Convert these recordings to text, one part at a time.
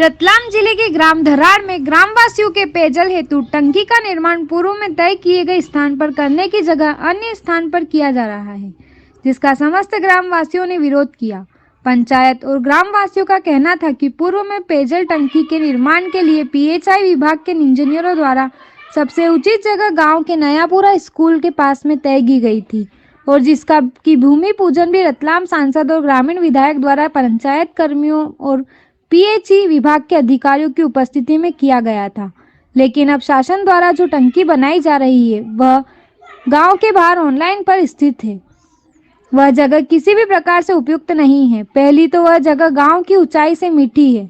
रतलाम जिले के ग्राम धराड़ में ग्रामवासियों के पेयजल हेतु टंकी का निर्माण पूर्व में तय किए गए स्थान पर करने की जगह अन्य स्थान पर किया जा रहा है, जिसका समस्त ग्रामवासियों ने विरोध किया। पंचायत और ग्रामवासियों का कहना था कि पूर्व में पेयजल टंकी के निर्माण के लिए पीएचई विभाग के इंजीनियरों द्वारा सबसे उचित जगह गांव के नयापुरा स्कूल के पास में तय की गई थी और जिसका की भूमि पूजन भी रतलाम सांसद और ग्रामीण विधायक द्वारा पंचायत कर्मियों और पीएचई विभाग के अधिकारियों की उपस्थिति में किया गया था। लेकिन अब शासन द्वारा जो टंकी बनाई जा रही है वह गांव के बाहर ऑनलाइन पर स्थित है। वह जगह किसी भी प्रकार से उपयुक्त नहीं है। पहली तो वह जगह गांव की ऊंचाई से मीठी है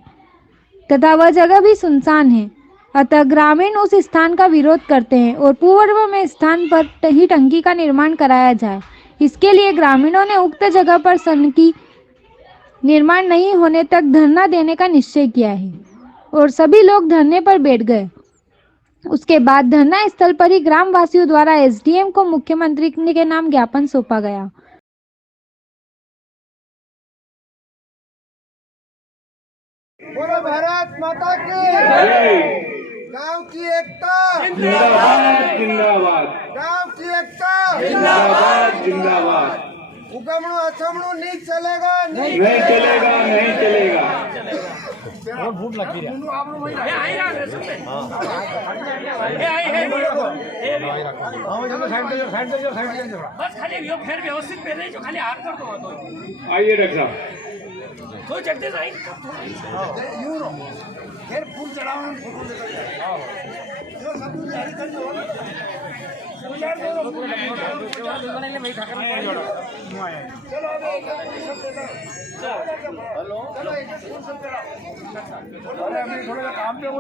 तथा वह जगह भी सुनसान है, अतः ग्रामीण उस स्थान का विरोध करते हैं और पूर्व में स्थान पर ही टंकी का निर्माण कराया जाए। इसके लिए ग्रामीणों ने उक्त जगह पर टंकी निर्माण नहीं होने तक धरना देने का निश्चय किया है और सभी लोग धरने पर बैठ गए। उसके बाद धरना स्थल पर ही ग्रामवासियों द्वारा एसडीएम को मुख्यमंत्री के नाम ज्ञापन सौंपा गया। बोलो भारत माता की, गांव की एकता जिंदाबाद जिंदाबाद, गांव की एकता जिंदाबाद जिंदाबाद। उगमणु असमणु नहीं चलेगा, नहीं चलेगा, नहीं चलेगा। और भूख लगी है। बस खाली फिर व्यवस्थित पहले जो खाली हाथ कर दो। आइए डॉक्टर साहब। तो चढ़ते जाए फिर फूल चढ़ाओ, काम पे हो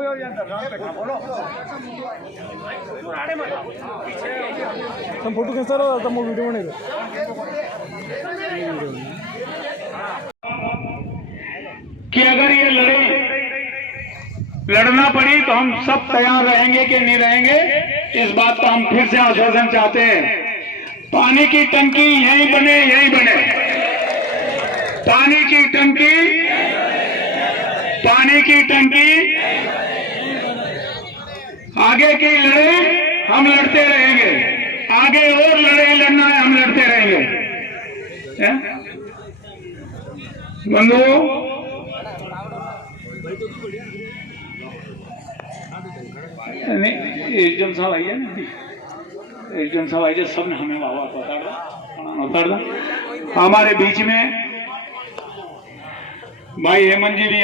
बोलो फोटो खींचता रहो, आता मग व्हिडिओ बनेगा। कि अगर ये लड़ना पड़ी तो हम सब तैयार रहेंगे कि नहीं रहेंगे, इस बात का हम फिर से आश्वासन चाहते हैं। पानी की टंकी यहीं बने, यहीं बने। पानी की टंकी, पानी की टंकी। आगे की लड़ाई हम लड़ते रहेंगे, आगे और लड़ाई लड़ना है, हम लड़ते रहेंगे। बंधुओं, एक जन साहब आई है ना, एक जन साहब आई, सबने हमें उतार दा। हमारे बीच में भाई हेमंत जी भी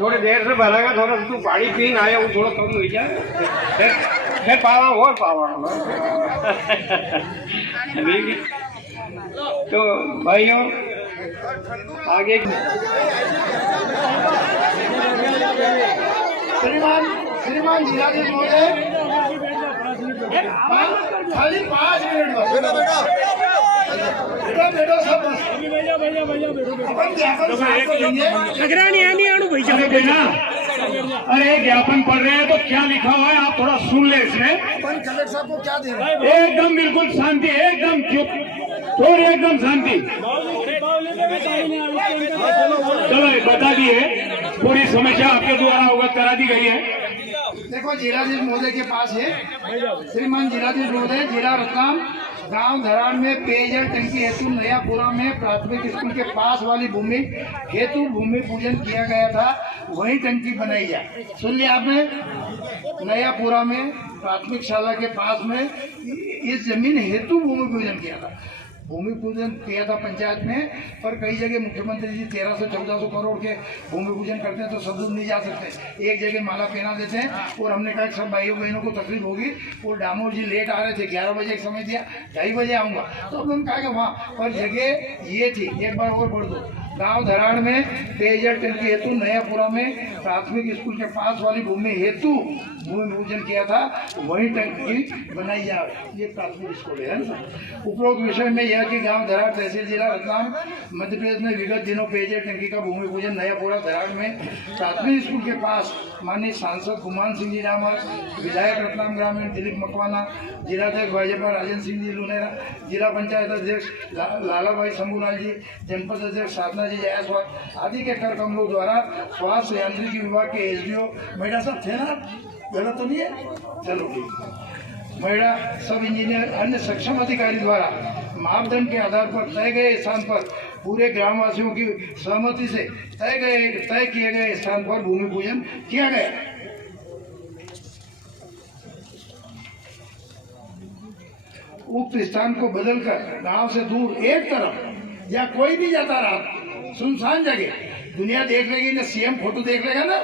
थोड़ी देर से भरेगा, थोड़ा तू पानी पीन आया वो थोड़ा कम हो जाए, फिर पावा और पावा। तो भाइयों आगे श्रीमान जिलाधीश महोदय खाली 5 मिनट बेटा बेटा बेटा सब अरे ज्ञापन पढ़ रहे हैं तो क्या लिखा हुआ है आप थोड़ा सुन ले इसमें। कलेक्टर साहब को क्या दे रहे हैं? एकदम बिल्कुल शांति, एकदम चुप और एकदम शांति। चलो बता दिए, पूरी समस्या आपके द्वारा अवगत करा दी गई है। देखो जिलाधीश महोदय के पास है, श्रीमान जिलाधीश महोदय, जिला रतलाम गांव धराड़ में पेयजल टंकी हेतु नयापुरा में प्राथमिक स्कूल के पास वाली भूमि हेतु भूमि पूजन किया गया था, वही टंकी बनाई जाए। सुन लिया आपने? नयापुरा में प्राथमिक शाला के पास में इस जमीन हेतु भूमि पूजन किया था। भूमि पूजन किया था पंचायत में, पर कई जगह मुख्यमंत्री जी 1300-1400 करोड़ के भूमि पूजन करते हैं तो सब लोग नहीं जा सकते, एक जगह माला पहना देते हैं। और हमने कहा सब भाइयों बहनों को तकलीफ होगी, और दामोद जी लेट आ रहे थे, 11 बजे एक समय दिया, 2:30 बजे आऊँगा, तो हमने कहा कि वहाँ पर जगह ये थी। एक बार और पढ़ दो, गांव धराड़ में पेयजल टंकी हेतु नयापुरा में प्राथमिक स्कूल के पास वाली भूमि हेतु भूमि पूजन किया था, वही टंकी बनाई जा रही। ये प्राथमिक स्कूल है ना। उपरोक्त विषय में यह कि गांव धराड़ तहसील जिला रतलाम मध्य प्रदेश में विगत दिनों पेयजल टंकी का भूमि पूजन नयापुरा धराड़ में प्राथमिक स्कूल के पास माननीय सांसद गुमान सिंह जी रामर, विधायक रतलाम ग्रामीण दिलीप मकवाना, जिलाध्यक्ष भाजपा राजेंद्र सिंह जी लुनेरा, जिला पंचायत अध्यक्ष लालाभाई शंभूलाल जी, जनपद अध्यक्ष साधना जी जायसवाल आदि के कर कमलों द्वारा स्वास्थ्य यांत्रिकी विभाग के एसडीओ महिला सब थे ना, गलत तो नहीं है, चलो ठीक, महिला सब इंजीनियर अन्य सक्षम अधिकारी द्वारा मापदंड के आधार पर तय गए स्थान पर पूरे ग्रामवासियों की सहमति से तय किए गए स्थान पर भूमि पूजन किया गया। उक्त स्थान को बदलकर गांव से दूर एक तरफ या कोई भी जाता रहा सुनसान जगह दुनिया देख लेगी ना, सीएम फोटो देख लेगा ना,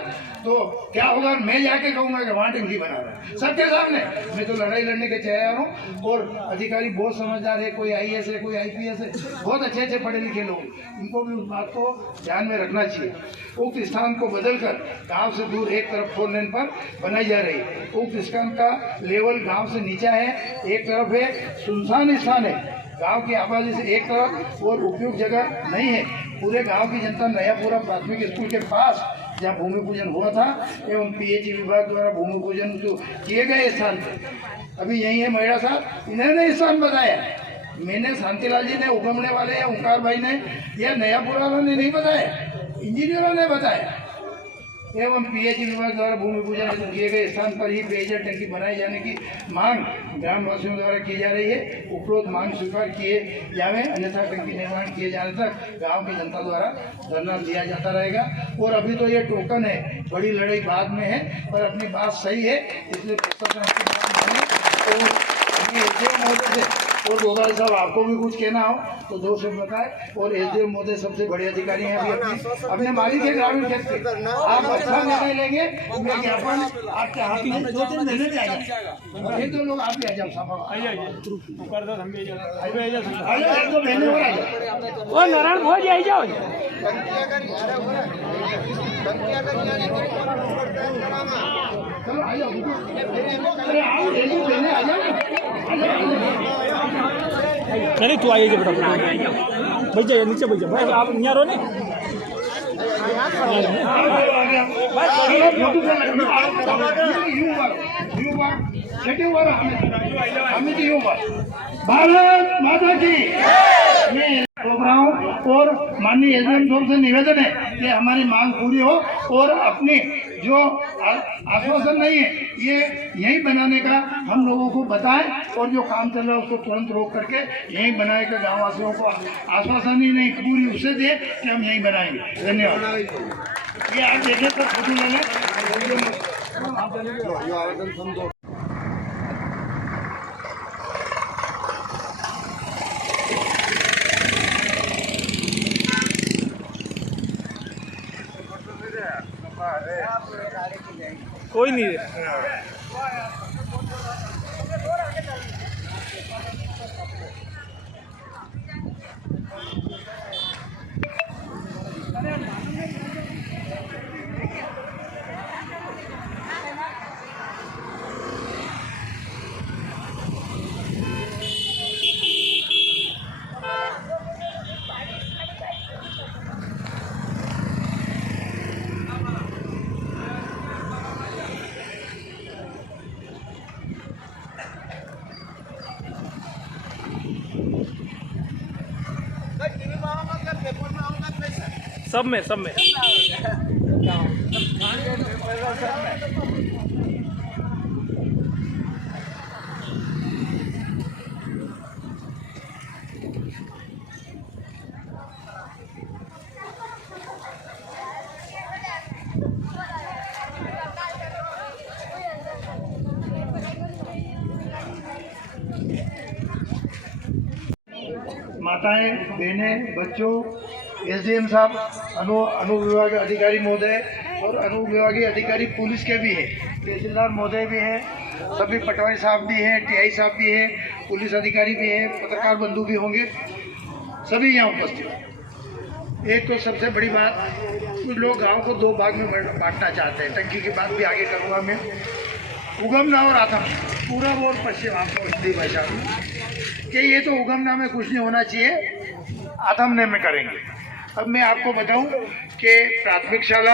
तो क्या होगा, मैं जाके कहूंगा कि वहां टंकी बना रहा है सबके सामने। मैं तो लड़ाई लड़ने के तैयार हूँ और अधिकारी बहुत समझदार है, कोई आईएएस है, कोई आईपीएस है, बहुत अच्छे अच्छे पढ़े लिखे लोग, इनको भी उस बात को ध्यान में रखना चाहिए। उक्त स्थान को बदलकर गांव से दूर एक तरफ 4 लेन पर बनाई जा रही है। उक्त स्थान का लेवल गांव से नीचा है, एक तरफ है, सुनसान स्थान है, गांव की आबादी से एक तरफ और उपयुक्त जगह नहीं है। पूरे गांव की जनता नयापुरा प्राथमिक स्कूल के पास जहाँ भूमि पूजन हुआ था एवं पीएचई विभाग द्वारा भूमि पूजन जो किए गए स्थान पे अभी यही है महिला साहब, इन्होंने स्थान बताया, मैंने शांतिलाल जी ने, उगमने वाले या ओंकार भाई ने या नयापुरा वालों ने नहीं बताया, इंजीनियरों ने बताया। एवं पीएचई विभाग द्वारा भूमि पूजन किए गए स्थान पर ही पेयजल टंकी बनाए जाने की मांग ग्रामवासियों द्वारा की जा रही है। उपरोक्त मांग स्वीकार किए जावे, अन्यथा टंकी निर्माण किए जाने तक गांव की जनता द्वारा धरना दिया जाता रहेगा। और अभी तो ये टोकन है, बड़ी लड़ाई बाद में है, पर अपनी बात सही है, इसलिए महोदय से और गोपाल साहब आपको भी कुछ कहना हो तो 2 शब्द बताए। और एसडीएम महोदय सबसे बड़े अधिकारी हैं, अभी अपने मालिक है ग्रामीण क्षेत्र के, आप अच्छा निर्णय लेंगे, मैं ज्ञापन आपके हाथ में 2-3 महीने में आ जाएगा। 1-2 लोग आप भी आ जाओ, एक 2 महीने और आ जाओ, वो नारायण भोज आई जाओ, चलो आ जाओ, अरे आओ, 1-2 महीने आ जाओ, नहीं तू आइए फटाफट, बैठ जाइए नीचे, बैठ जाइए आप यहाँ रहो नहीं, भारत माता की मैं बोल रहा हूँ। और माननीय एसडीएम साहब से निवेदन है कि हमारी मांग पूरी हो और अपनी जो आश्वासन नहीं है ये यहीं बनाने का हम लोगों को बताएं, और जो काम चल रहा है उसको तुरंत रोक करके यहीं बनाए के गाँव वासियों को आश्वासन ही नहीं पूरी उससे दे कि हम यहीं बनाएंगे। धन्यवाद। ये आप देखें तो फोटो ले लें। कोई नहीं है। सब में माताएं, बहनें, बच्चों, एसडीएम साहब, अनुविभागीय अधिकारी महोदय और अनुविभागीय अधिकारी पुलिस के भी हैं, तहसीलदार महोदय भी हैं, सभी पटवारी साहब भी हैं, टीआई साहब भी हैं, पुलिस अधिकारी भी हैं, पत्रकार बंधु भी होंगे, सभी यहाँ उपस्थित हैं। एक तो सबसे बड़ी बात, कुछ लोग गांव को दो भाग में बांटना चाहते हैं। टंकी की बात भी आगे करूंगा मैं। उगमना और आथम, पूरब और पश्चिम, आपको हिंदी भाषा में कि ये तो उगमना में कुछ नहीं होना चाहिए, आथमने में करेंगे। अब मैं आपको बताऊं कि प्राथमिक शाला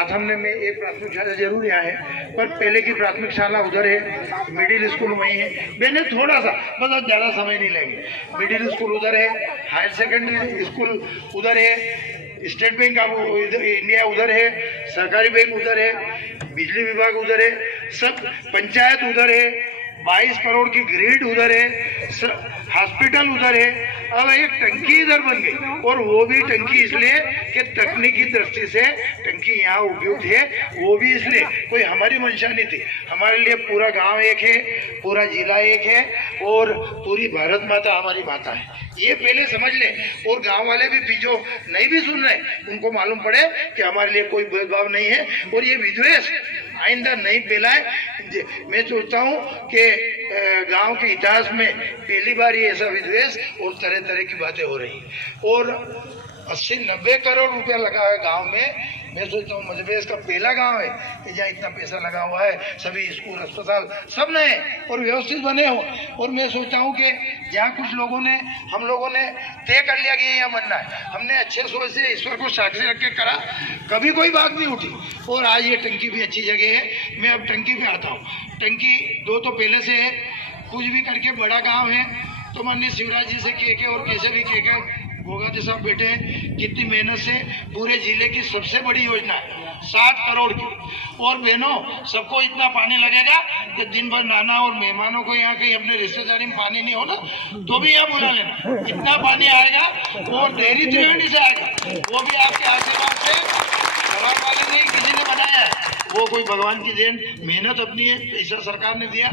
आथमने में एक प्राथमिक शाला जरूर यहाँ है, पर पहले की प्राथमिक शाला उधर है, मिडिल स्कूल वहीं है। मैंने थोड़ा सा, बस ज़्यादा समय नहीं लेंगे। मिडिल स्कूल उधर है, हायर सेकेंडरी स्कूल उधर है, स्टेट बैंक ऑफ इंडिया उधर है, सरकारी बैंक उधर है, बिजली विभाग उधर है, सब पंचायत उधर है, 22 करोड़ की ग्रिड उधर है, हॉस्पिटल उधर है। अब एक टंकी इधर बन गई, और वो भी टंकी इसलिए कि तकनीकी दृष्टि से टंकी यहाँ उपयुक्त है, वो भी इसलिए, कोई हमारी मंशा नहीं थी। हमारे लिए पूरा गांव एक है, पूरा जिला एक है, और पूरी भारत माता हमारी माता है, ये पहले समझ लें। और गांव वाले भी जो नहीं भी सुन रहे, उनको मालूम पड़े कि हमारे लिए कोई भेदभाव नहीं है, और ये विद्वेष आइंदा नहीं फैलाए। मैं सोचता हूँ कि गांव के इतिहास में पहली बार ये ऐसा विद्वेष और तरह तरह की बातें हो रही हैं। और 80-90 करोड़ रुपया लगा है गांव में। मैं सोचता हूँ मध्य प्रदेश का पहला गांव है कि जहाँ इतना पैसा लगा हुआ है, सभी स्कूल अस्पताल सब नए और व्यवस्थित बने हो। और मैं सोचता हूँ कि जहाँ कुछ लोगों ने, हम लोगों ने तय कर लिया कि यहाँ बनना है, हमने अच्छे सोच से ईश्वर को साक्षी रख के करा, कभी कोई बात नहीं उठी। और आज ये टंकी भी अच्छी जगह है। मैं अब टंकी पे आता हूँ। टंकी दो तो पहले से है, कुछ भी करके बड़ा गाँव है। तो माननीय शिवराज जी से के और कैसे भी के गोगा जी साहब बैठे हैं, कितनी मेहनत से पूरे जिले की सबसे बड़ी योजना है, 60 करोड़ की। और बहनों, सबको इतना पानी लगेगा कि दिन भर नहाना, और मेहमानों को यहाँ कहीं अपने रिश्तेदारी में पानी नहीं हो ना, तो भी यहाँ बुला लेना, इतना पानी आएगा। और डेयरी त्रिवेणी से आएगा, वो भी आपके आशीर्वाद से, खराब वाले नहीं किसी ने बनाया है, वो कोई भगवान की देन, मेहनत अपनी है, पैसा सरकार ने दिया,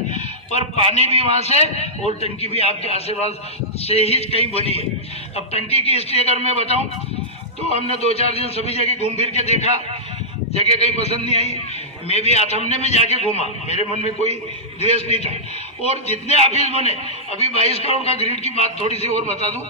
पर पानी भी वहाँ से, और टंकी भी आपके आशीर्वाद से ही कहीं बनी है। अब टंकी की हिस्ट्री अगर मैं बताऊं तो हमने 2-4 दिन सभी जगह घूम फिर के देखा, जगह कहीं पसंद नहीं आई। मैं भी आथमने में जाके घूमा, मेरे मन में कोई द्वेष नहीं था। और जितने ऑफिस बने, अभी 22 करोड़ का ग्रिड की बात थोड़ी सी और बता दूं।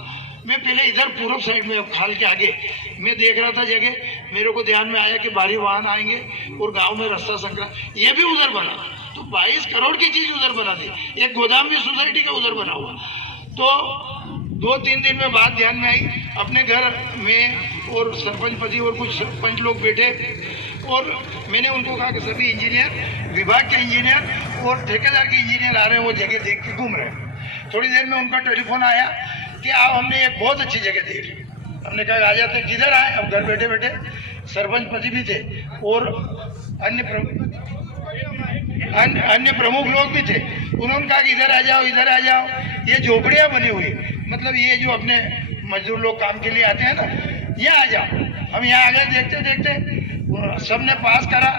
मैं पहले इधर पूर्व साइड में, खाल के आगे मैं देख रहा था जगह, मेरे को ध्यान में आया कि भारी वाहन आएंगे और गांव में रास्ता संकरा, ये भी उधर बना। तो 22 करोड़ की चीज उधर बना दी। एक गोदाम भी सोसाइटी का उधर बना हुआ। तो 2-3 दिन में बात ध्यान में आई। अपने घर में और सरपंच पति और कुछ सरपंच लोग बैठे, और मैंने उनको कहा कि सभी इंजीनियर, विभाग के इंजीनियर और ठेकेदार के इंजीनियर आ रहे हैं, वो जगह देख के घूम रहे हैं। थोड़ी देर में उनका टेलीफोन आया कि आओ, हमने एक बहुत अच्छी जगह देख ली। हमने कहा आ जाते, किधर आए? अब घर बैठे बैठे सरपंच पति भी थे और अन्य प्रमुख लोग भी थे। उन्होंने कहा कि इधर आ जाओ, इधर आ जाओ। ये झोपड़ियाँ बनी हुई, मतलब ये जो अपने मजदूर लोग काम के लिए आते हैं ना, यहाँ आ जाओ। हम यहाँ आ गए, देखते देखते सबने पास करा,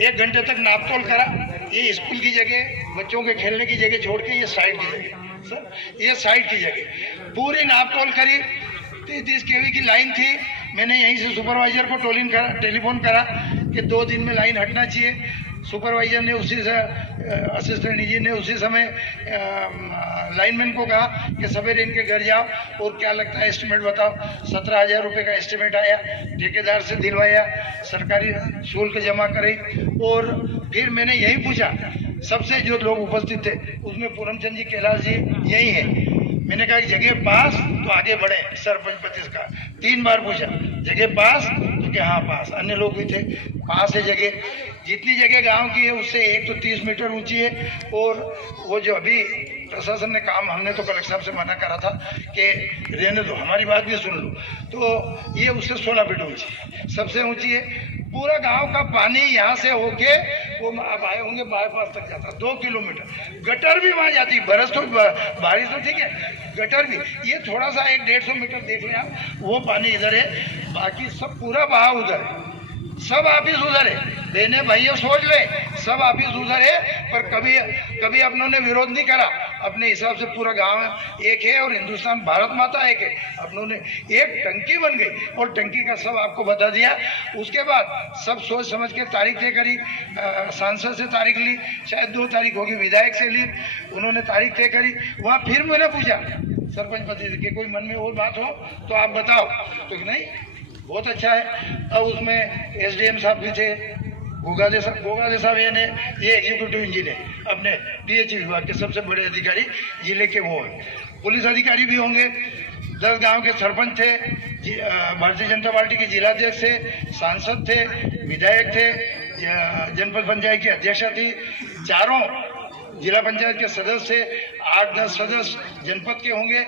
1 घंटे तक नापतोल करा। ये स्कूल की जगह, बच्चों के खेलने की जगह छोड़ के ये साइड की जगह, सर ये साइड की जगह पूरी नापतोल करी। 33 kV की लाइन थी। मैंने यहीं से सुपरवाइजर को टेलीफोन करा कि 2 दिन में लाइन हटना चाहिए। सुपरवाइजर ने उसी से, असिस्टेंट इंजीनियर ने उसी समय लाइनमैन को कहा कि सवेरे इनके घर जाओ और क्या लगता है एस्टिमेट बताओ। 17,000 रुपये का एस्टिमेट आया, ठेकेदार से दिलवाया, सरकारी शुल्क जमा करे। और फिर मैंने यही पूछा, सबसे जो लोग उपस्थित थे उसमें पूरमचंद जी, कैलाश जी यही है। मैंने कहा कि जगह पास तो आगे बढ़े। सरपंच पति का 3 बार पूछा, जगह पास? तो क्या हाँ पास। अन्य लोग भी थे, पास है जगह। जितनी जगह गांव की है उससे 1 तो 30 मीटर ऊंची है। और वो जो अभी प्रशासन ने काम, हमने तो कलेक्टर साहब से मना करा था कि रहने दो, हमारी बात भी सुन लो, तो ये उससे 16 फीट ऊंची है, सबसे ऊंची है। पूरा गांव का पानी यहाँ से होके वो आप आए होंगे बाईपास तक जाता, 2 किलोमीटर। गटर भी वहाँ जाती, बरस तो बारिश तो ठीक है, गटर भी। ये थोड़ा सा 1-150 मीटर देख लें आप, वो पानी इधर है, बाकी सब पूरा बहाव उधर है। सब ऑफिस उधर है, बहने भाइयों सोच ले, सब ऑफिस उधर है। पर कभी अपनों ने विरोध नहीं करा। अपने हिसाब से पूरा गांव एक है और हिंदुस्तान भारत माता एक है। अपनों ने एक टंकी बन गई और टंकी का सब आपको बता दिया। उसके बाद सब सोच समझ के तारीख तय करी, सांसद से तारीख ली, शायद 2 तारीख होगी, विधायक से ली, उन्होंने तारीख तय करी। वहाँ फिर मैंने पूछा सरपंच पति से कि कोई मन में और बात हो तो आप बताओ। तो नहीं, बहुत अच्छा है। अब उसमें SDM साहब भी थे, गोगाले साहब ये एग्जीक्यूटिव इंजीनियर अपने PH विभाग के सबसे बड़े अधिकारी जिले के वो हैं। पुलिस अधिकारी भी होंगे, 10 गांव के सरपंच थे, भारतीय जनता पार्टी के जिलाध्यक्ष थे, सांसद थे, विधायक थे, जनपद पंचायत की अध्यक्षा थी, चारों जिला पंचायत के सदस्य थे, 8-10 सदस्य जनपद के होंगे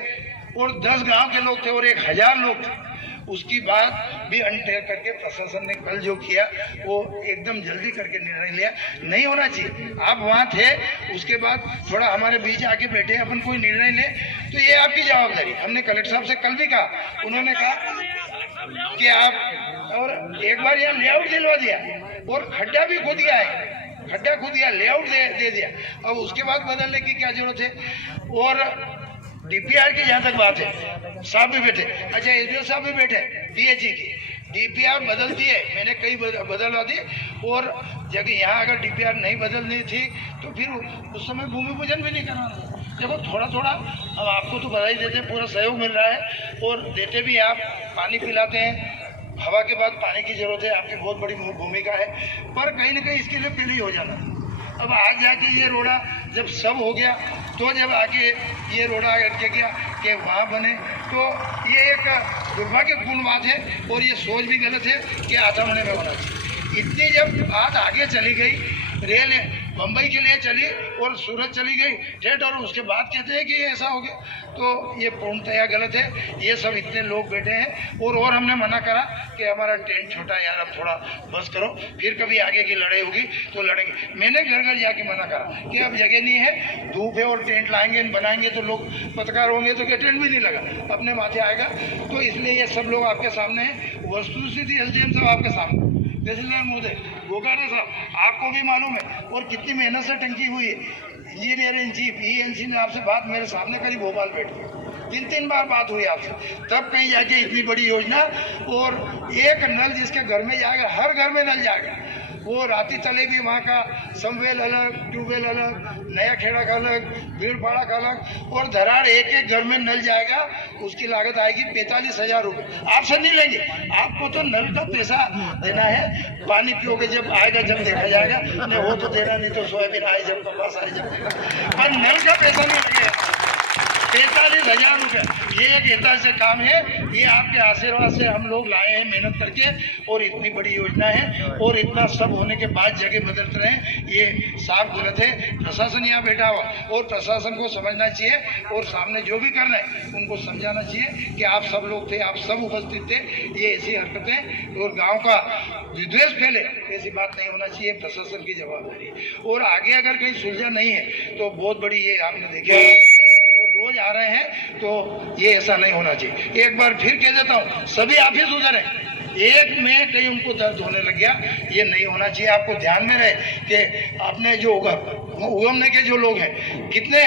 और 10 गांव के लोग थे और 1000 लोग थे। उसकी बात भी अनटेक करके प्रशासन ने कल जो किया वो एकदम जल्दी करके निर्णय लिया, नहीं होना चाहिए। आप वहाँ थे, उसके बाद थोड़ा हमारे बीच आके बैठे, अपन कोई निर्णय ले तो ये आपकी जवाबदारी। हमने कलेक्टर साहब से कल भी कहा, उन्होंने कहा कि आप, और एक बार यहाँ लेआउट दिलवा दिया और खड्डा भी खोद गया है, खड्डा खुद दिया, लेआउट दे दिया। अब उसके बाद बदलने की क्या जरूरत है। और DPR की जहाँ तक बात है, साहब भी बैठे, अच्छा SDO साहब भी बैठे, PHE की DPR बदलती है, मैंने कई बदलवा दी। और जगह यहाँ अगर DPR नहीं बदलनी थी तो फिर उस समय भूमि पूजन भी नहीं करना। देखो थोड़ा थोड़ा हम आपको तो बधाई देते हैं, पूरा सहयोग मिल रहा है और देते भी, आप पानी पिलाते हैं, हवा के बाद पानी की जरूरत है, आपकी बहुत बड़ी भूमिका है, पर कहीं ना कहीं इसके लिए पहले ही हो जाना। अब आज जाके ये रोड़ा जब सब हो गया तो जब आके ये रोड़ा अटके गया कि वहाँ बने, तो ये एक दुर्भाग्यपूर्ण बात है और ये सोच भी गलत है कि आठामने में होना चाहिए। इतनी जब बात आगे चली गई, रेल बम्बई के लिए चली और सूरत चली गई ठेठ, और उसके बाद कहते हैं कि ये ऐसा हो गया, तो ये पूर्णतया गलत है। ये सब इतने लोग बैठे हैं और हमने मना करा कि हमारा टेंट छोटा है यार, अब थोड़ा बस करो, फिर कभी आगे की लड़ाई होगी तो लड़ेंगे। मैंने घर घर जाके मना करा कि अब जगह नहीं है, धूप है और टेंट लाएंगे बनाएंगे तो लोग पत्रकार होंगे तो क्या टेंट भी नहीं लगा, अपने माथे आएगा। तो इसलिए ये सब लोग आपके सामने हैं, वस्तुस्थिति SDM साहब आपके सामने, तहसीलदार महोदय, गोगारे साहब, आपको भी मालूम है और कितनी मेहनत से टंकी हुई है। इंजीनियर इन चीफ ENC ने आपसे बात मेरे सामने करी, भोपाल बैठ के 3 बार बात हुई आपसे, तब कहीं जाके इतनी बड़ी योजना। और एक नल जिसके घर में जाएगा, हर घर में नल जाएगा, वो राती तले भी वहाँ का समवेल अलग, ट्यूबवेल अलग, नया खेड़ा का अलग, भीड़पाड़ा का अलग, और धराड़ एक घर में नल जाएगा, उसकी लागत आएगी 45,000 रुपये। आपसे नहीं लेंगे, आपको तो नल का पैसा देना है, पानी पियोगे जब आएगा, जब देखा जाएगा, नहीं वो तो देना, नहीं तो सोयाबीन आए जब, कपास आए जब देना, पर नल का पैसा नहीं लगेगा। 45,000 रुपये, ये एक ऐतिहासिक काम है, ये आपके आशीर्वाद से हम लोग लाए हैं मेहनत करके, और इतनी बड़ी योजना है और इतना सब होने के बाद जगह बदलते रहे, ये साफ गलत है। प्रशासन यहाँ बैठा हुआ और प्रशासन को समझना चाहिए और सामने जो भी करना है उनको समझाना चाहिए कि आप सब लोग थे, आप सब उपस्थित थे, ये ऐसी हरकतें और गाँव का विद्वेष फैले, ऐसी बात नहीं होना चाहिए, प्रशासन की जवाबदारी। और आगे अगर कहीं सुलझा नहीं है तो बहुत बड़ी, ये आपने देखा रोज आ रहे हैं, तो ये ऐसा नहीं होना चाहिए। एक बार फिर कह देता हूँ, सभी ऑफिस उधर है, एक में कहीं उनको दर्द होने लग गया, ये नहीं होना चाहिए। आपको ध्यान में रहे कि आपने जो उगमने के जो लोग हैं कितने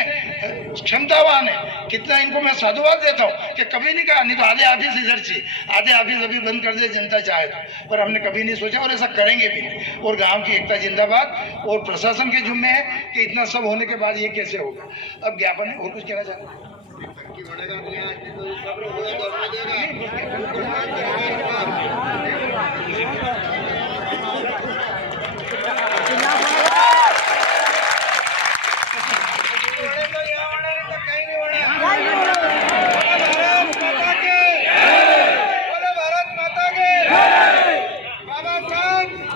क्षमतावान है, कितना इनको मैं साधुवाद देता हूँ कि कभी नहीं कहा, नहीं तो आधे ऑफिस इधर चाहिए, आधे ऑफिस अभी बंद कर दे जनता चाहे तो, पर हमने कभी नहीं सोचा और ऐसा करेंगे भी नहीं। और गाँव की एकता जिंदाबाद, और प्रशासन के जिम्मे है कि इतना सब होने के बाद ये कैसे होगा। अब ज्ञापन है, और कुछ कहना चाहते हैं?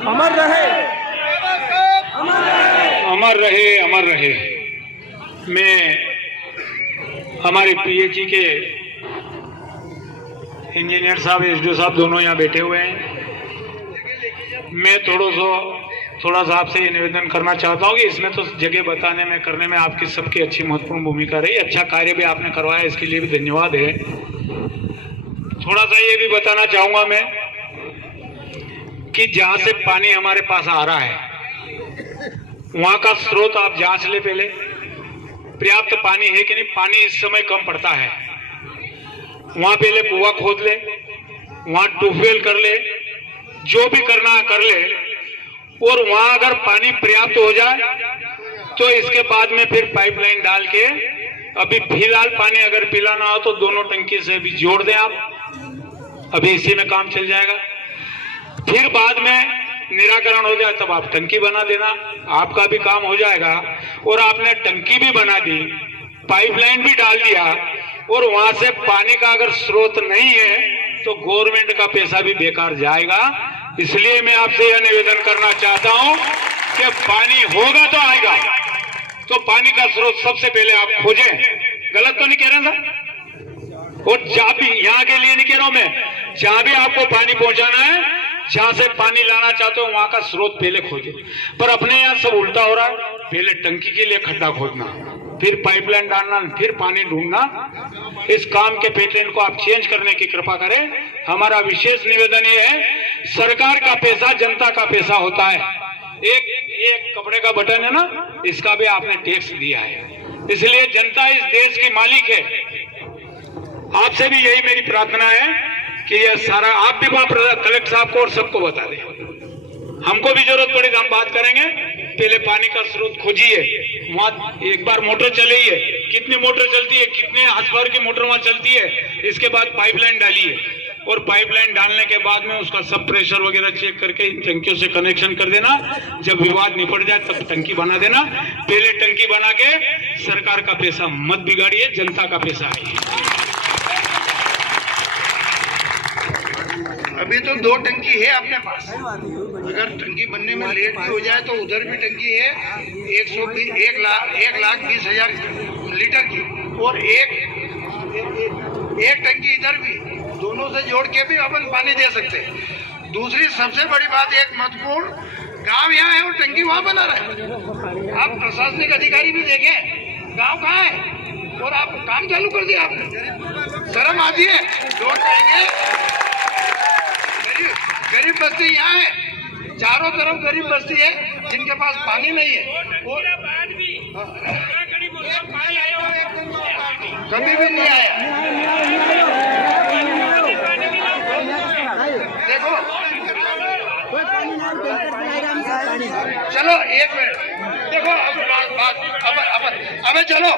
अमर रहे, अमर रहे, अमर रहे। मैं हमारे PHE के इंजीनियर साहब, SDO साहब दोनों यहाँ बैठे हुए हैं। मैं थोड़ा सा आपसे ये निवेदन करना चाहता हूँ कि इसमें तो जगह बताने में, करने में आपकी सबकी अच्छी महत्वपूर्ण भूमिका रही, अच्छा कार्य भी आपने करवाया, इसके लिए भी धन्यवाद है। थोड़ा सा ये भी बताना चाहूँगा मैं कि जहाँ से पानी हमारे पास आ रहा है वहाँ का स्रोत आप जांच ले, पहले पर्याप्त पानी है कि नहीं। पानी इस समय कम पड़ता है, वहां पहले कुआं खोद ले, वहां ट्यूबवेल कर ले, जो भी करना है कर ले, और वहां अगर पानी पर्याप्त हो जाए तो इसके बाद में फिर पाइपलाइन डाल के, अभी फिलहाल पानी अगर पिलाना हो तो दोनों टंकी से भी जोड़ दें आप। अभी इसी में काम चल जाएगा। फिर बाद में निराकरण हो जाए तब आप टंकी बना देना, आपका भी काम हो जाएगा। और आपने टंकी भी बना दी, पाइपलाइन भी डाल दिया, और वहां से पानी का अगर स्रोत नहीं है तो गवर्नमेंट का पैसा भी बेकार जाएगा। इसलिए मैं आपसे यह निवेदन करना चाहता हूं कि पानी होगा तो आएगा, तो पानी का स्रोत सबसे पहले आप खोजें। गलत तो नहीं कह रहा था? और जहां भी, यहाँ के लिए नहीं कह रहा हूं मैं, जहां भी आपको पानी पहुंचाना है, जहां से पानी लाना चाहते हो वहां का स्रोत पहले खोजे। पर अपने यहाँ सब उल्टा हो रहा है, पहले टंकी के लिए खड्डा खोदना, फिर पाइपलाइन डालना, फिर पानी ढूंढना। इस काम के पैटर्न को आप चेंज करने की कृपा करें। हमारा विशेष निवेदन ये है, सरकार का पैसा जनता का पैसा होता है। एक कपड़े का बटन है ना, इसका भी आपने टैक्स दिया है, इसलिए जनता इस देश की मालिक है। आपसे भी यही मेरी प्रार्थना है कि यह सारा आप भी वहां कलेक्टर साहब को और सबको बता दें। हमको भी जरूरत पड़ी तो हम बात करेंगे। पहले पानी का स्रोत खोजिए, वहां एक बार मोटर चलाइए, कितनी मोटर चलती है, कितने हाथ की मोटर वहां चलती है, इसके बाद पाइपलाइन डालिए, और पाइपलाइन डालने के बाद में उसका सब प्रेशर वगैरह चेक करके इन टंकियों से कनेक्शन कर देना। जब विवाद निपट जाए तब टंकी बना देना। पहले टंकी बना के सरकार का पैसा मत बिगाड़िए, जनता का पैसा है। अभी तो 2 टंकी है अपने पास, अगर टंकी बनने में लेट भी हो जाए तो उधर भी टंकी है 1,20,000 लीटर की, और एक टंकी इधर भी, दोनों से जोड़ के भी अपन पानी दे सकते हैं। दूसरी सबसे बड़ी बात, एक महत्वपूर्ण, गांव यहाँ है और टंकी वहाँ बना रहा है। आप प्रशासनिक अधिकारी भी देखें, गांव कहाँ है और आप काम चालू कर दिया आपने। शर्म आती है। लोग कहेंगे गरीब बस्ती यहाँ है, चारों तरफ गरीब बस्ती है जिनके पास पानी नहीं है, और कभी भी नहीं आया। देखो चलो एक मिनट, देखो अब चलो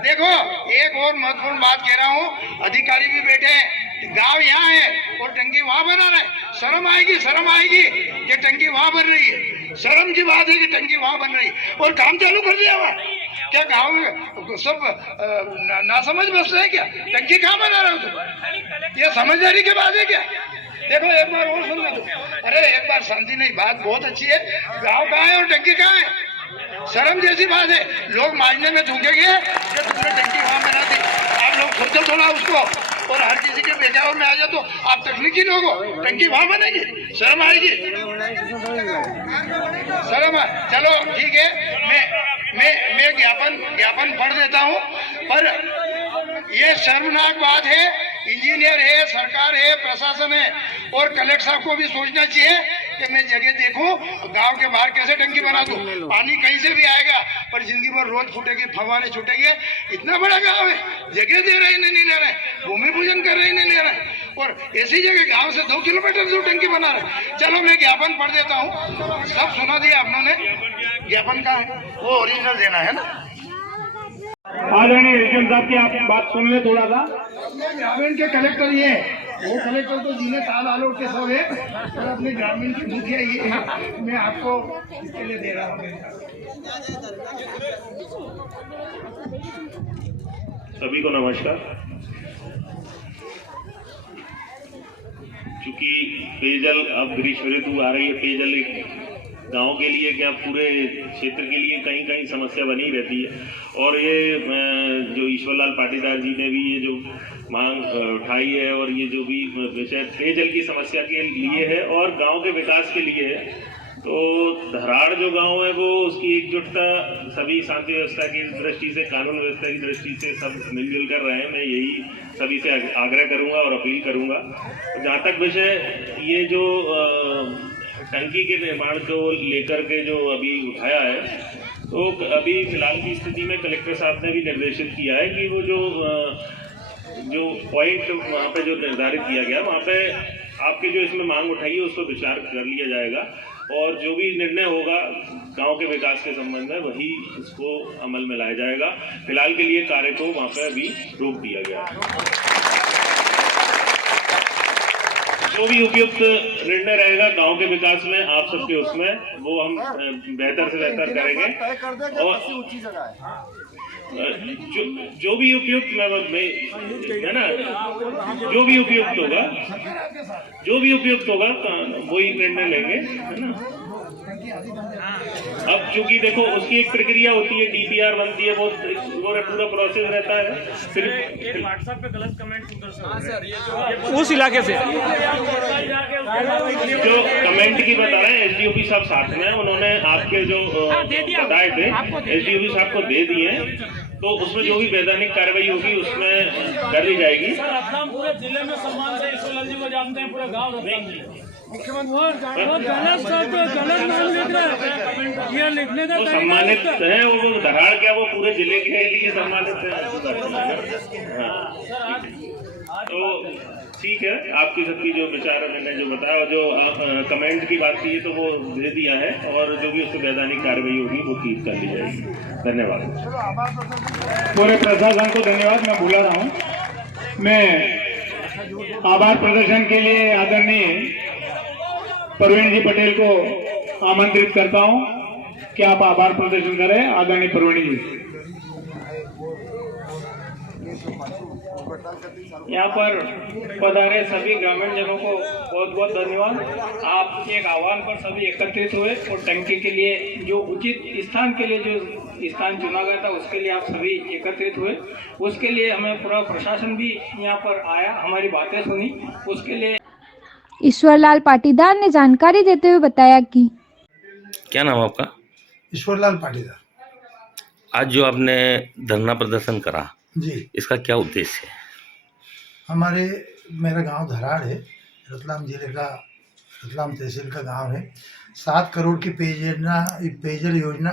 देखो, एक और महत्वपूर्ण बात कह रहा हूँ, अधिकारी भी बैठे हैं, गांव यहाँ है और टंकी वहाँ बना रहा है। शर्म आएगी कि टंकी वहाँ बन रही है, शर्म की बात है कि टंकी वहाँ बन रही है और काम चालू कर दिया हुआ। क्या गांव में सब नासमझ बसते हैं क्या? टंकी कहाँ बना रहे हो तुम? ये समझदारी की बात है क्या? देखो एक बार और सुन लो। अरे एक बार शांति नहीं, बात बहुत अच्छी है, गाँव कहाँ है और टंकी कहाँ है? शर्म जैसी बात है। लोग मांझने में झुकेंगे कि तुमने टंकी वहाँ बना दी। आप लोग खोदो थोड़ा उसको, और हर किसी के बेचावर में आ जाए तो आप तकनीकी लोग हो, टंकी वहाँ बनेगी, शर्म आएगी। शर्म चलो ठीक है, मैं ज्ञापन पढ़ देता हूँ, पर ये शर्मनाक बात है। इंजीनियर है, सरकार है, प्रशासन है, और कलेक्टर साहब को भी सोचना चाहिए कि मैं जगह देखूं, गांव के बाहर कैसे टंकी बना दूं। पानी कहीं से भी आएगा, पर जिंदगी भर रोज फूटेगी, फव्वारे छूटेंगे। इतना बड़ा गांव है, जगह दे रहे नहीं ले रहे, भूमि पूजन कर रहे नहीं ले रहे, और ऐसी जगह गांव से 2 किलोमीटर दूर टंकी बना रहे। चलो मैं ज्ञापन पढ़ देता हूँ, सब सुना दिया आप लोगों ने। ज्ञापन का है वो ओरिजिनल देना है ना। आदरणीय एसडीएम साहब की आप बात सुन ले थोड़ा सा। ग्रामीण के कलेक्टर ये है, वो कलेक्टर तो जिन्हें ताल आलोट के सब है, और अपने ग्रामीण की मुखिया ये है। मैं आपको इसके लिए दे रहा हूँ। सभी को नमस्कार। चूंकि पेयजल, अब ग्रीष्म ऋतु आ रही है, पेयजल एक गांव के लिए क्या पूरे क्षेत्र के लिए कहीं कहीं समस्या बनी रहती है। और ये जो ईश्वरलाल पाटीदार जी ने भी ये जो मांग उठाई है, और ये जो भी विषय पेयजल की समस्या के लिए है और गांव के विकास के लिए है, तो धराड़ जो गांव है वो उसकी एकजुटता सभी शांति व्यवस्था की दृष्टि से, कानून व्यवस्था की दृष्टि से सब मिलजुल कर रहे हैं। मैं यही सभी से आग्रह करूंगा और अपील करूंगा। जहाँ तक विषय ये जो टंकी के निर्माण को लेकर के जो अभी उठाया है, तो अभी फिलहाल की स्थिति में कलेक्टर साहब ने भी निर्देशित किया है कि वो जो पॉइंट वहाँ पे जो निर्धारित किया गया, वहाँ पे आपके जो इसमें मांग उठाई है उसको विचार कर लिया जाएगा, और जो भी निर्णय होगा गांव के विकास के संबंध में वही उसको अमल में लाया जाएगा। फिलहाल के लिए कार्य को वहाँ पे अभी रोक दिया गया है। जो भी उपयुक्त निर्णय रहेगा गांव के विकास में, आप सबके उसमें, वो हम बेहतर से बेहतर करेंगे। और जो भी उपयुक्त है ना, जो भी उपयुक्त होगा वही निर्णय लेंगे, है ना। अब चूंकि देखो उसकी एक प्रक्रिया होती है, डीपीआर बनती है, वो पूरा प्रोसेस रहता है। फिर व्हाट्सएप पे गलत कमेंट उधर से उस इलाके से जो कमेंट की बता रहे हैं, एसडीओपी साहब साथ में, उन्होंने आपके जो बताए थे एसडीओपी साहब को दे दिए, तो उसमें जो भी वैधानिक कार्रवाई होगी उसमें कर दी जाएगी। सर रतलाम पूरे जिले में सम्मान से ईश्वरलाल जी को जानते हैं, पूरा गाँव रतलाम जी। ये लिखने का वो सम्मानित है, वो धराड़ क्या, वो पूरे जिले के लिए सम्मानित है। हाँ। तो ठीक है, आपकी सबकी जो विचार मैंने जो बताया, जो कमेंट की बात की है तो वो दे दिया है, और जो भी उससे वैधानिक कार्रवाई होगी वो की कर ली जाएगी। धन्यवाद। पूरे प्रशासन को धन्यवाद। मैं भूला रहा हूँ, मैं आभार प्रदर्शन के लिए आदरणीय प्रवीण जी पटेल को आमंत्रित करता हूं कि आप आभार प्रदर्शन करें। आदरणीय प्रवीण जी। यहाँ पर पधारे सभी ग्रामीण जनों को बहुत बहुत धन्यवाद। आप एक आह्वान पर सभी एकत्रित हुए और टंकी के लिए जो उचित स्थान के लिए जो स्थान चुना गया था उसके लिए आप सभी एकत्रित हुए। उसके लिए हमें पूरा प्रशासन भी यहाँ पर आया, हमारी बातें सुनी, उसके लिए ईश्वरलाल पाटीदार ने जानकारी देते हुए बताया कि क्या नाम आपका? ईश्वरलाल पाटीदार। आज जो आपने धरना प्रदर्शन करा जी, इसका क्या उद्देश्य है? मेरा गांव धराड़ है, रतलाम जिले का, रतलाम तहसील का गांव है। 7 करोड़ की पेयजल योजना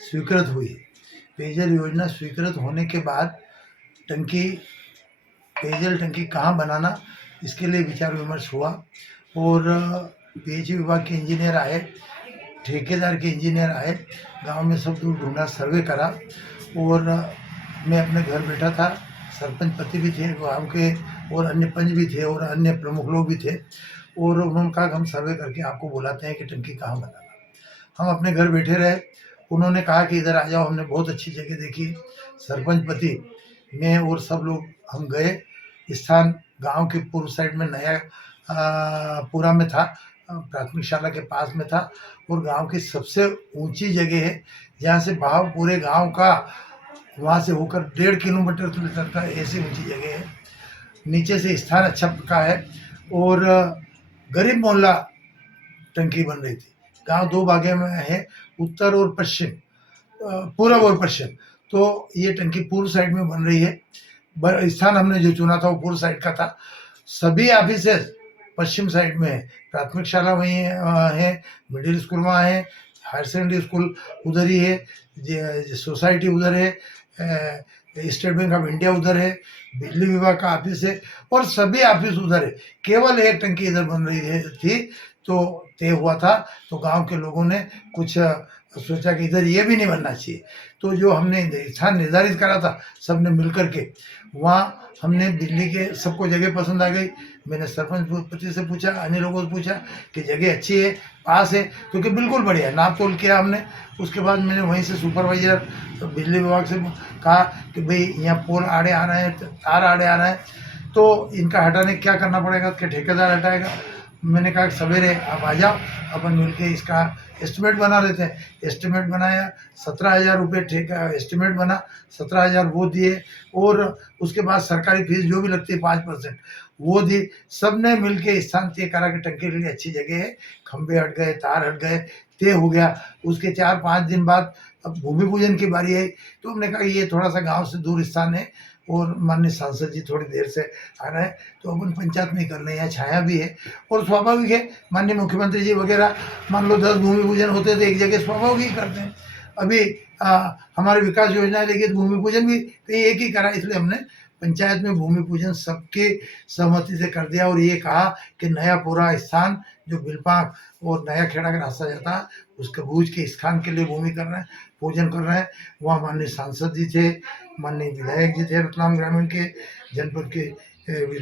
स्वीकृत हुई। पेयजल योजना स्वीकृत होने के बाद पेयजल टंकी कहाँ बनाना, इसके लिए विचार विमर्श हुआ, और पीएचई विभाग के इंजीनियर आए, ठेकेदार के इंजीनियर आए, गांव में सब दूर ढूंढा, सर्वे करा, और मैं अपने घर बैठा था। सरपंच पति भी थे गांव के, और अन्य पंच भी थे, और अन्य प्रमुख लोग भी थे, और उन्होंने कहा कि हम सर्वे करके आपको बुलाते हैं कि टंकी कहाँ बनाना। हम अपने घर बैठे रहे। उन्होंने कहा कि इधर आ जाओ। हमने बहुत अच्छी जगह देखी। सरपंच पति, मैं और सब लोग हम गए। स्थान गांव के पूर्व साइड में नया पूरा में था, प्राथमिक शाला के पास में था, और गांव की सबसे ऊंची जगह है, जहाँ से बहाव पूरे गांव का वहाँ से होकर 1.5 किलोमीटर का ऐसी ऊंची जगह है। नीचे से स्थान अच्छा पक्का है, और गरीब मोहल्ला टंकी बन रही थी। गांव 2 भागे में है, उत्तर और पश्चिम, पूर्व और पश्चिम। तो ये टंकी पूर्व साइड में बन रही है। स्थान हमने जो चुना था वो पूर्व साइड का था। सभी ऑफिसेस पश्चिम साइड में है। प्राथमिक शाला वहीं है, मिडिल स्कूल वहाँ है, हायर सेकेंडरी स्कूल उधर ही है, सोसाइटी उधर है, स्टेट बैंक ऑफ इंडिया उधर है, बिजली विभाग का ऑफिस है, और सभी ऑफिस उधर है। केवल एक टंकी इधर बन रही थी, तो तय हुआ था। तो गांव के लोगों ने कुछ सोचा कि इधर ये भी नहीं बनना चाहिए। तो जो हमने स्थान निर्धारित करा था, सबने मिल करके वहाँ हमने बिजली के, सबको जगह पसंद आ गई। मैंने सरपंच पति से पूछा, अन्य लोगों से पूछा कि जगह अच्छी है, पास है, क्योंकि बिल्कुल बढ़िया। नाप तोल किया हमने। उसके बाद मैंने वहीं से सुपरवाइजर बिजली विभाग से कहा कि भाई यहाँ पोल आड़े आ रहे हैं, तार आड़े आ रहे हैं, तो इनका हटाने क्या करना पड़ेगा, कि ठेकेदार हटाएगा। मैंने कहा कि सवेरे आप आ जाओ, अपन मिलके इसका एस्टिमेट बना लेते हैं। एस्टिमेट बनाया, 17,000 रुपये ठेका एस्टिमेट बना, 17,000 वो दिए, और उसके बाद सरकारी फीस जो भी लगती है 5% वो दी। सब ने मिल के स्थान तय करा कि टंकी के लिए अच्छी जगह है। खंभे हट गए, तार हट गए, तय हो गया। उसके 4-5 दिन बाद अब भूमि पूजन की बारी आई, तो हमने कहा ये थोड़ा सा गाँव से दूर स्थान है, और माननीय सांसद जी थोड़ी देर से आ रहे हैं, तो अपन पंचायत में कर लें, यहाँ छाया भी है, और स्वाभाविक है माननीय मुख्यमंत्री जी वगैरह मान लो 10 भूमि पूजन होते थे एक जगह, स्वाभाविक ही करते हैं। अभी हमारे विकास योजना लेके भूमि पूजन भी कहीं एक ही करा, इसलिए हमने पंचायत में भूमि पूजन सबके सहमति से कर दिया, और ये कहा कि नया पूरा स्थान जो बिलपाक और नया खेड़ा का रास्ता जाता है, उसके भूज के स्थान के लिए भूमि कर रहे हैं, पूजन कर रहे हैं। वहाँ माननीय सांसद जी थे, माननीय विधायक जी थे, रतलाम ग्रामीण के जनपद के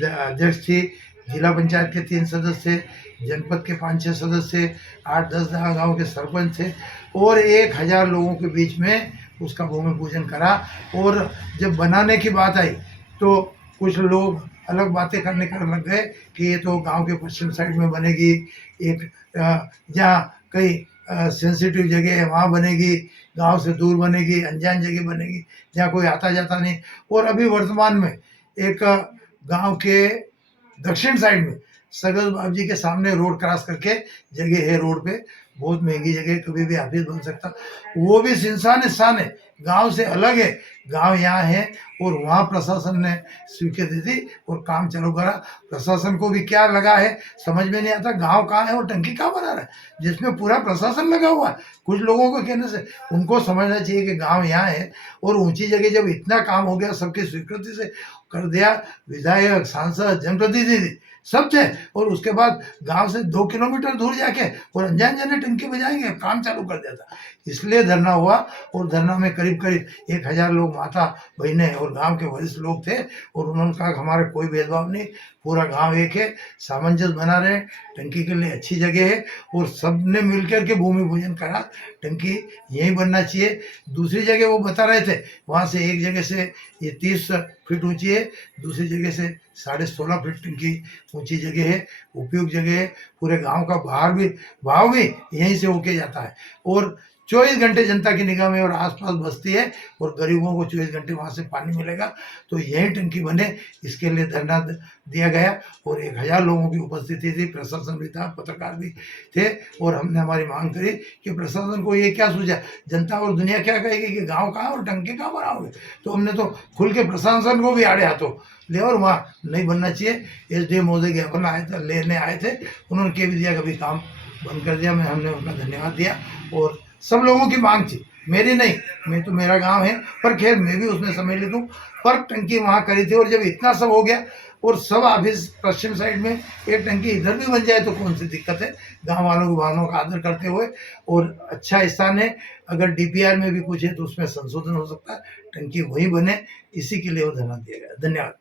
अध्यक्ष थी, जिला पंचायत के 3 सदस्य, जनपद के 5-6 सदस्य, 8-10 गाँव के सरपंच थे और 1000 लोगों के बीच में उसका भूमि पूजन करा। और जब बनाने की बात आई तो कुछ लोग अलग बातें करने कर लग गए कि ये तो गांव के पश्चिम साइड में बनेगी, एक जहाँ कई सेंसिटिव जगह है वहाँ बनेगी, गांव से दूर बनेगी, अनजान जगह बनेगी जहाँ कोई आता जाता नहीं। और अभी वर्तमान में एक गांव के दक्षिण साइड में सगल बाबू जी के सामने रोड क्रॉस करके जगह है, रोड पे बहुत महंगी जगह, कभी भी ऑफिस बन सकता, वो भी सुनसान स्थान है, गांव से अलग है। गांव यहाँ है और वहाँ प्रशासन ने स्वीकृति दी और काम चालू करा। प्रशासन को भी क्या लगा है समझ में नहीं आता, गांव कहाँ है और टंकी कहाँ बना रहा है जिसमें पूरा प्रशासन लगा हुआ है। कुछ लोगों को कहने से उनको समझना चाहिए कि गांव यहाँ है और ऊंची जगह जब इतना काम हो गया, सबकी स्वीकृति से कर दिया, विधायक, सांसद, जनप्रतिनिधि सब थे, और उसके बाद गांव से 2 किलोमीटर दूर जाके और अनजान जाने टंकी बजाएंगे, काम चालू कर दिया था। इसलिए धरना हुआ और धरना में करीब 1000 लोग, माता बहनें और गांव के वरिष्ठ लोग थे और उन्होंने कहा कि हमारे कोई भेदभाव नहीं, पूरा गांव एक है, सामंजस्य बना रहे, टंकी के लिए अच्छी जगह है और सबने मिलकर के भूमि पूजन करा। टंकी यहीं बनना चाहिए। दूसरी जगह वो बता रहे थे वहाँ से एक जगह से ये 30 फीट ऊंची है, दूसरी जगह से 16.5 फीट टंकी ऊंची जगह है, उपयुक्त जगह है। पूरे गांव का भाव भी यहीं से होके जाता है और 24 घंटे जनता की निगाह में और आसपास बस्ती है और गरीबों को 24 घंटे वहाँ से पानी मिलेगा। तो यही टंकी बने, इसके लिए धरना दिया गया और 1000 लोगों की उपस्थिति थी, प्रशासन भी था, पत्रकार भी थे और हमने हमारी मांग करी कि प्रशासन को ये क्या सूझा, जनता और दुनिया क्या कहेगी कि गाँव कहाँ और टंकी कहाँ बनाओगे। तो हमने तो खुल के प्रशासन को भी आड़े हाथों ले और वहाँ नहीं बनना चाहिए। SDM महोदय ज्ञापन आए थे, लेने आए थे, उन्होंने कह भी दिया कभी काम बंद कर दिया। हमने उनका धन्यवाद दिया और सब लोगों की मांग थी, मेरी नहीं, मैं तो मेरा गांव है, पर खैर मैं भी उसमें सम्मिलित हूँ। पर टंकी वहाँ करी थी और जब इतना सब हो गया और सब ऑफिस पश्चिम साइड में, एक टंकी इधर भी बन जाए तो कौन सी दिक्कत है, गांव वालों की भावनाओं का आदर करते हुए। और अच्छा स्थान है, अगर DPR में भी कुछ है तो उसमें संशोधन हो सकता है, टंकी वहीं बने, इसी के लिए वो धन्यवाद दिया गया। धन्यवाद।